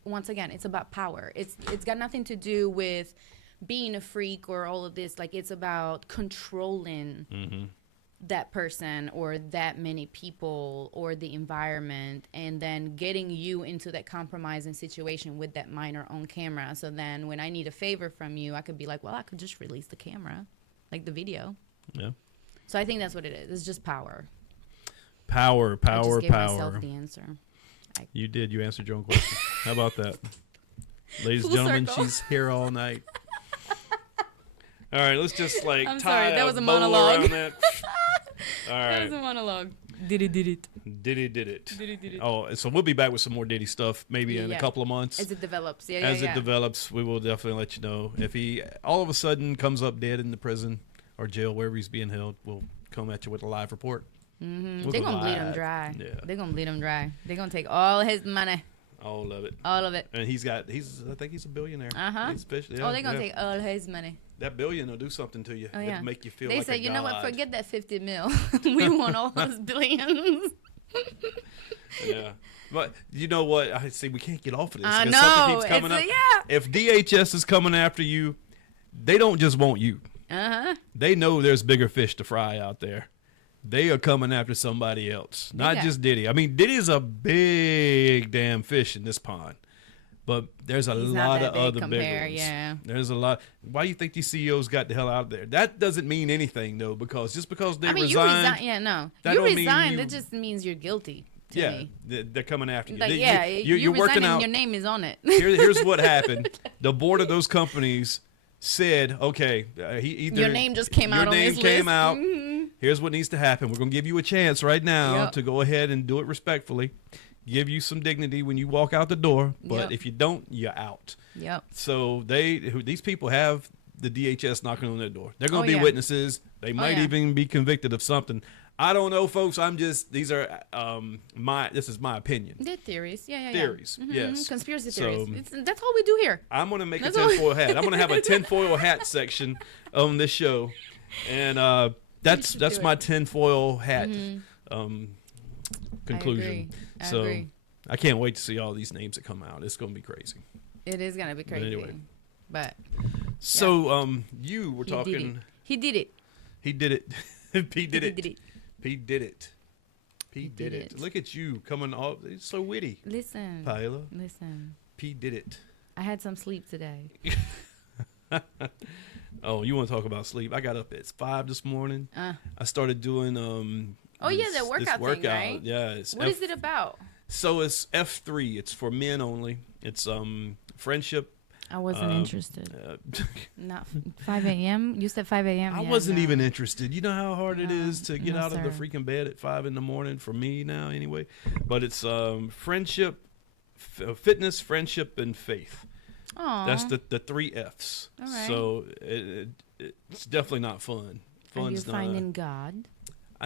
once again, it's about power. It's got nothing to do with being a freak or all of this. Like it's about controlling that person or that many people or the environment, and then getting you into that compromising situation with that minor on camera. So then when I need a favor from you, I could be like, well, I could just release the camera, like the video. Yeah. So I think that's what it is. It's just power. Power. I just gave myself the answer. You did. You answered your own question. How about that? Ladies and Full gentlemen, circle. she's here all night. All right, let's just like I'm tie sorry, that was a bow monologue. around that. All That was right. a monologue. Did it. Diddy did it. Diddy did it. Oh, so we'll be back with some more Diddy stuff maybe in a Yeah. couple of months. As it develops. Yeah, As yeah, it develops, we will definitely let you know. If he all of a sudden comes up dead in the prison or jail, wherever he's being held, we'll come at you with a live report. We'll They're go going to bleed him live. dry. Yeah. They're going to bleed him dry. They're going to take all his money. All of it. All of it. And I think he's a billionaire. Uh-huh. He's fish, yeah, Oh, they're going to yeah. take all his money. That billion will do something to you. Oh, yeah. It'll make you feel They like say, a you know what, god. forget that 50 mil. We want all those billions. Yeah. But you know what? I see we can't get off of this. I 'cause know. something keeps coming It's up. yeah. If DHS is coming after you, they don't just want you. Uh-huh. They know there's bigger fish to fry out there. They are coming after somebody else, not Yeah. just Diddy. I mean, Diddy is a big damn fish in this pond, but there's a He's not lot that of big other big compare, ones. yeah. There's a lot. Why you think these CEOs got the hell out of there? That doesn't mean anything though, because just because they I mean, resigned, you resign. Yeah, no. that You don't mean resign. you- That just means you're guilty to yeah, me. they're coming after you. Like, They- yeah, you're you working resign and out. your name is on it. Here's what happened. The board of those companies said, okay, either Your name just came out on Your name this came list. out. Mhm. Here's what needs to happen. We're going to give you a chance right now Yep. to go ahead and do it respectfully. Give you some dignity when you walk out the door. But Yep. if you don't, you're out. Yep. So these people have the DHS knocking on their door. They're going Oh, to be yeah. witnesses. They might yeah. even be convicted of something. I don't know, folks. These are this is my opinion. They're theories. Yeah. Theories, Mhm, yes. Conspiracy So- theories. That's all we do here. I'm gonna make That's a all- tinfoil hat. I'm gonna have a tinfoil hat section on this show, and that's should do my it. tinfoil hat conclusion. I so agree. I can't wait to see all these names that come out. It's gonna be crazy. It is gonna be crazy. anyway. But So you were he did it. talking. He did it. He did it. Pete did He it. did it. Pete did it. Pete did did it. it. Look at you coming off. It's so witty, Listen. Paila. Listen. Pete did it. I had some sleep today. Oh, you want to talk about sleep? I got up at 5 this morning. I started doing Oh, yeah, this- that this workout thing, right? Yeah, it's What is it about? So it's F3. It's for men only. It's friendship. I wasn't interested. Uh, Not 5 a.m. You said 5 a.m. I Yeah, wasn't no. even interested. You know how hard it No, is to get no, out of the sir. freaking bed at 5 in the morning for me now, anyway. But it's friendship fitness, friendship, and faith. Aw. That's the 3 F's. All right. So it's definitely not fun. Are you Fun's not. finding God?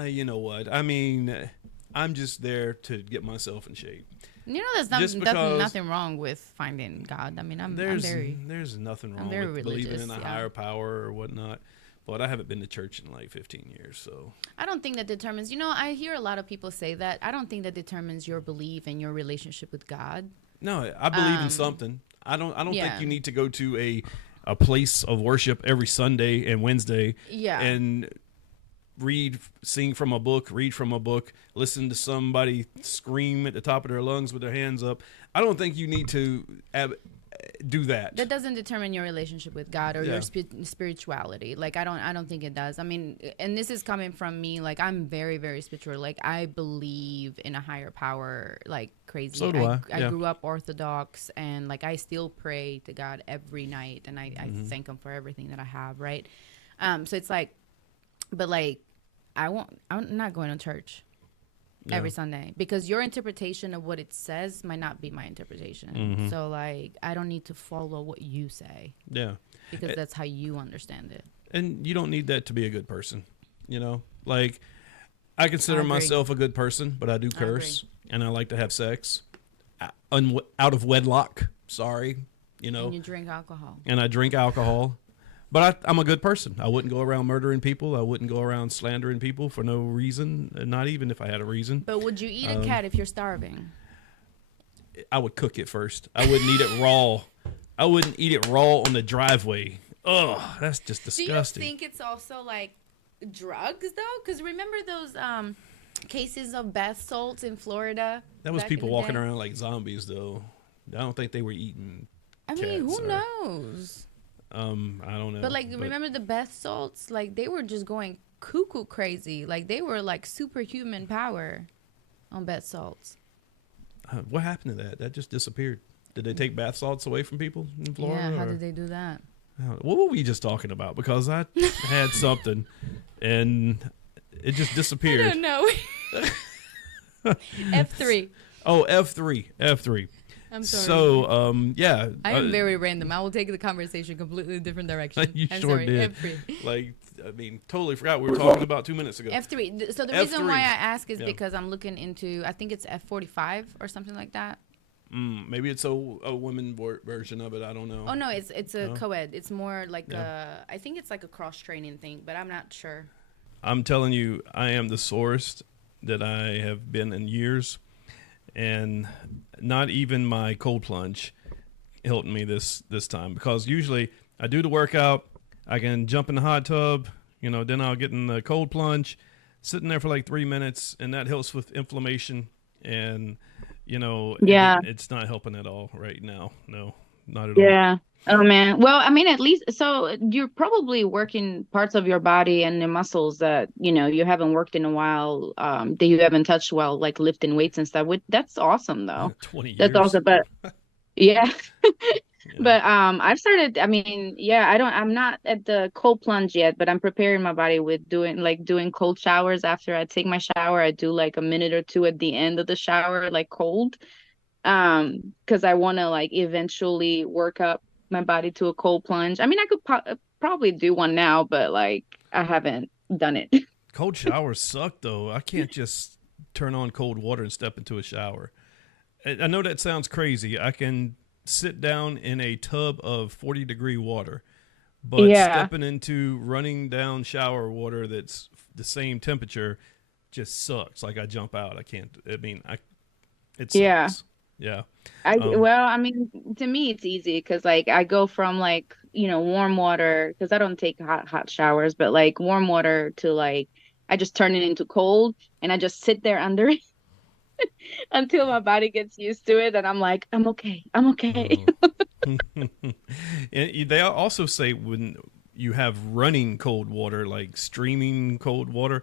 You know what? I mean, I'm just there to get myself in shape. You know, there's Just nothing, because nothing wrong with finding God. I mean, I'm very. There's nothing wrong very with believing in a religious, yeah. higher power or whatnot. But I haven't been to church in like 15 years, so. I don't think that determines. You know, I hear a lot of people say that. I don't think that determines your belief and your relationship with God. No, I believe in something. I don't yeah. think you need to go to a place of worship every Sunday and Wednesday Yeah. and sing from a book, read from a book, listen to somebody scream at the top of their lungs with their hands up. I don't think you need to do that. That doesn't determine your relationship with God or your Yeah. spirituality. Like I don't think it does. I mean, and this is coming from me. Like I'm very, very spiritual. Like I believe in a higher power, like crazy. So do I. I Yeah. grew up Orthodox, and like I still pray to God every night, and I Mm-hmm. thank Him for everything that I have. Right. So it's like, but like, I'm not going to church every Sunday because your interpretation of what it says might not be my interpretation. Mm-hmm. So like, I don't need to follow what you say Yeah. because that's how you understand it. And you don't need that to be a good person. You know, like I consider agree. myself a good person, but I do agree. curse and I like to have sex out of wedlock. Sorry, you know, And you drink alcohol. and I drink alcohol. But I'm a good person. I wouldn't go around murdering people. I wouldn't go around slandering people for no reason, not even if I had a reason. But would you eat a cat if you're starving? I would cook it first. I wouldn't eat it raw. I wouldn't eat it raw on the driveway. Ugh, that's just disgusting. Do you think it's also like drugs though? Because remember those cases of bath salts in Florida? That was back people in the walking day? around like zombies, though. I don't think they were eating. I mean, who cats or- knows? I don't know. But like, remember the bath salts? Like they were just going cuckoo crazy. Like they were like superhuman power on bath salts. What happened to that? That just disappeared. Did they take bath salts away from people in Florida? Yeah, how or- did they do that? What were we just talking about? Because I had something, and it just I disappeared. don't know. F3. Oh, F3. I'm sorry. So, yeah. I am very random. I will take the conversation completely different direction. You I'm sure sorry. did. F3. Like, I mean, totally forgot we were talking about 2 minutes ago. F3. So the reason why I F3. ask is Yeah. because I'm looking into, I think it's F45 or something like that. Maybe it's a women version of it. I don't know. Oh no, it's a No? co-ed. It's more like Yeah. I think it's like a cross training thing, but I'm not sure. I'm telling you, I am the sorest that I have been in years, and not even my cold plunge helped me this time, because usually I do the workout, I can jump in the hot tub, then I'll get in the cold plunge, sitting there for like 3 minutes, and that helps with inflammation, and Yeah. it's not helping at all right now. No, not at all. Yeah. Oh man. Well, I mean, at least so you're probably working parts of your body and the muscles that, you haven't worked in a while, that you haven't touched well, like lifting weights and stuff. That's awesome though. 20 years. That's awesome. But yeah. Yeah. But I've started, I mean, yeah, I'm not at the cold plunge yet, but I'm preparing my body with doing cold showers after I take my shower. I do like a minute or two at the end of the shower, like cold. Because I want to like eventually work up my body to a cold plunge. I mean, I could probably do one now, but like I haven't done it. Cold showers suck, though. I can't just turn on cold water and step into a shower. I know that sounds crazy. I can sit down in a tub of 40-degree water, but Yeah. stepping into running down shower water that's the same temperature just sucks. Like I jump out. I can't. I mean, it sucks. Yeah. Yeah. Well, I mean, to me, it's easy because like I go from like, warm water because I don't take hot showers, but like warm water to like I just turn it into cold and I just sit there under it until my body gets used to it. And I'm like, I'm okay. I'm okay. And they also say when you have running cold water, like streaming cold water,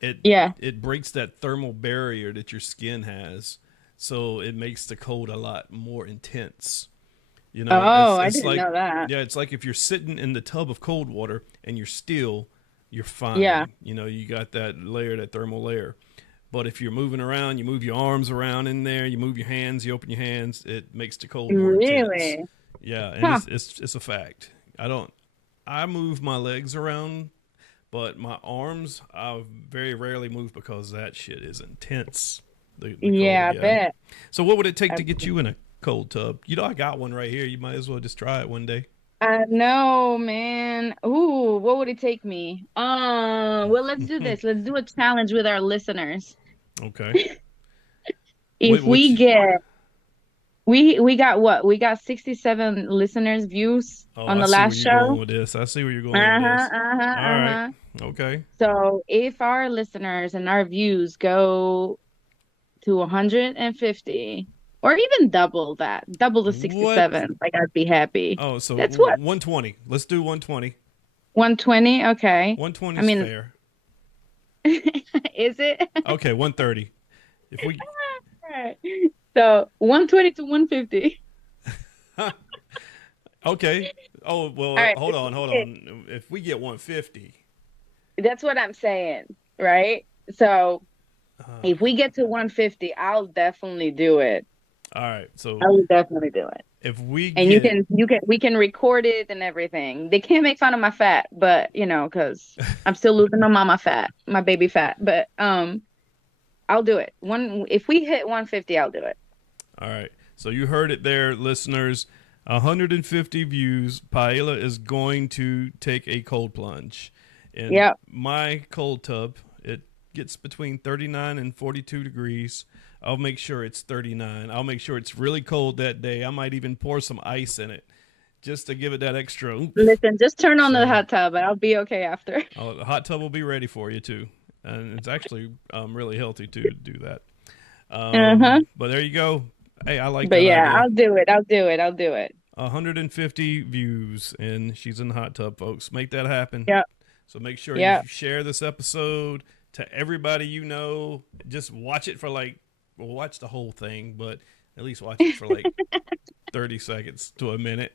it breaks that thermal barrier that your skin has, so it makes the cold a lot more intense. Oh, I it's didn't like, know that. Yeah, it's like if you're sitting in the tub of cold water and you're fine. Yeah. You got that thermal layer. But if you're moving around, you move your arms around in there, you move your hands, you open your hands, it makes the cold more intense. Really? Yeah, and Huh. it's a fact. I move my legs around, but my arms I very rarely move because that shit is intense. The Yeah, cold, I yeah. bet. So what would it take I, to get you in a cold tub? You know, I got one right here. You might as well just try it one day. I know, man. Ooh, what would it take me? Well, let's do this. Let's do a challenge with our listeners. Okay. If we Which? get we got what? We got 67 listeners views Oh, on I the see where last you're going show. with this. I see where you're going with Uh-huh, this. uh-huh, All right. uh-huh. Okay. So if our listeners and our views go to 150 or even double that, double the What? 67, like I'd be happy. Oh, so That's what, 120. Let's do 120. 120? Okay. 120 I is mean, fair. is it? Okay, 130. If we Alright. So 120 to 150. Okay. Oh, well, All right. hold on. If we get 150, That's what I'm saying, right? So uh, if we get to 150, I'll definitely do it. all right. So I will definitely do it. if we And get we can record it and everything. They can't make fun of my fat, but because I'm still losing my mama fat, my baby fat. But I'll do it. If we hit 150, I'll do it. all right. So you heard it there, listeners. 150 views. Paella is going to take a cold plunge. In Yep. my cold tub, it gets between 39 and 42 degrees. I'll make sure it's 39. I'll make sure it's really cold that day. I might even pour some ice in it just to give it that extra oomph. Listen, just turn on the So- hot tub and I'll be okay after. Oh, the hot tub will be ready for you too, and it's actually really healthy to do that. But there you go. Hey, I like But that yeah, idea. I'll do it. I'll do it. I'll do it. 150 views, and she's in the hot tub, folks. Make that happen. Yep. So make sure Yep. you share this episode to everybody you know. Just watch it for watch the whole thing, but at least watch it for 30 seconds to a minute.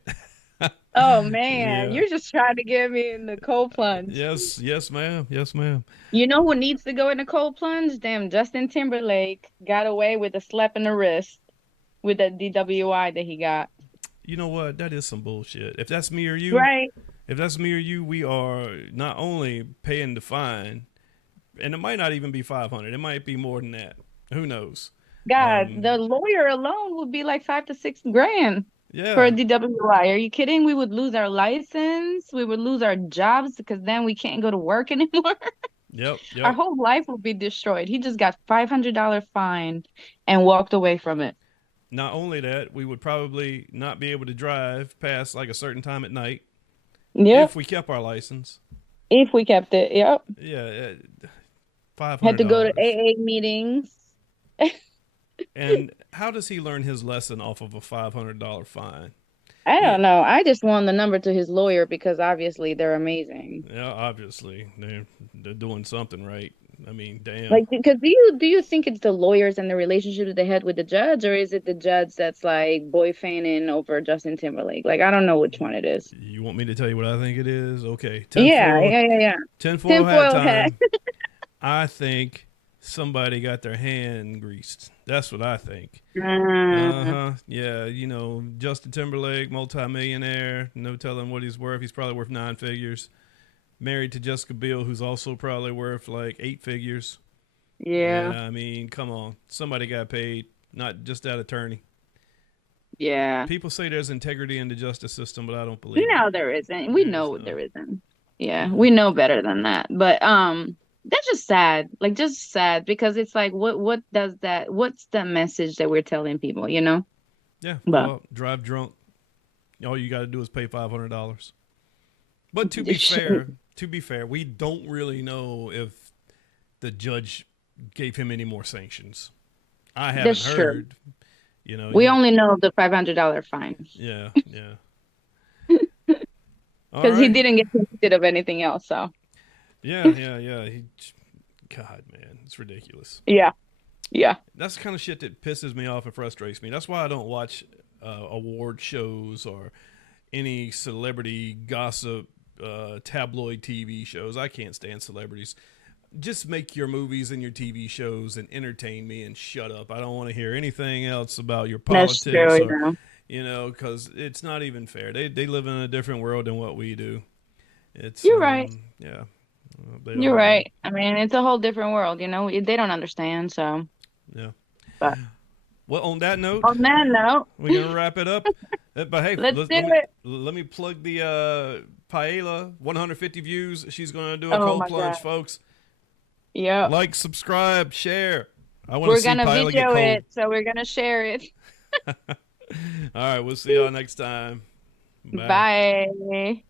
Oh man, Yeah. you're just trying to get me in the cold plunge. Yes, ma'am. Yes, ma'am. You know who needs to go in the cold plunge? Damn, Justin Timberlake got away with a slap in the wrist with that DWI that he got. You know what? That is some bullshit. If that's me or you, Right? if that's me or you, we are not only paying the fine, and it might not even be 500. It might be more than that. Who knows? God, the lawyer alone would be like 5 to 6 grand Yeah. for a DWI. Are you kidding? We would lose our license. We would lose our jobs because then we can't go to work anymore. Yep. Our whole life would be destroyed. He just got $500 fine and walked away from it. Not only that, we would probably not be able to drive past a certain time at night Yep. if we kept our license. If we kept it. Yep. Yeah, $500. Had to go to AA meetings. And how does he learn his lesson off of a $500 fine? I don't know. I just won the number to his lawyer because obviously they're amazing. Yeah, obviously they're doing something right. I mean, damn. Like, because do you think it's the lawyers and the relationship that they had with the judge, or is it the judge that's like boy fanning over Justin Timberlake? Like, I don't know which one it is. You want me to tell you what I think it is? Okay. Yeah. Tinfoil hat Tinfoil hat. time. I think somebody got their hand greased. That's what I think. Uh-huh. Yeah, Justin Timberlake, multimillionaire, no telling what he's worth. He's probably worth 9 figures. Married to Jessica Biel, who's also probably worth 8 figures. Yeah. I mean, come on. Somebody got paid, not just that attorney. Yeah. People say there's integrity in the justice system, but I don't believe We it. know there isn't. We know There's there not. isn't. Yeah, we know better than that. But that's just sad. Like, just sad because it's like what does that what's the message that we're telling people, you know? Yeah, But- well, drive drunk. All you got to do is pay $500. But to be fair, we don't really know if the judge gave him any more sanctions. I haven't That's true. heard. We only know the $500 fine Yeah. All because he right. didn't get convicted of anything else. So Yeah. God, man, it's ridiculous. yeah. That's the kind of shit that pisses me off and frustrates me. That's why I don't watch award shows or any celebrity gossip tabloid TV shows. I can't stand celebrities. just make your movies and your TV shows and entertain me and shut up. I don't want to hear anything else about your That's politics true, or, yeah. because it's not even fair. They live in a different world than what we do. It's You're right. yeah, they You're don't. right. I mean, it's a whole different world, They don't understand, so. Yeah. But Well, on that note, on that note, we're gonna wrap it up. But hey, let's do let me it. let me plug the Paella 150 views. She's gonna do a Oh cold my plunge, God. folks. Yep. Like, subscribe, share. I want to We're see gonna Paella get video cold. it, so we're gonna share it. All right, we'll see y'all next time. Bye. Bye.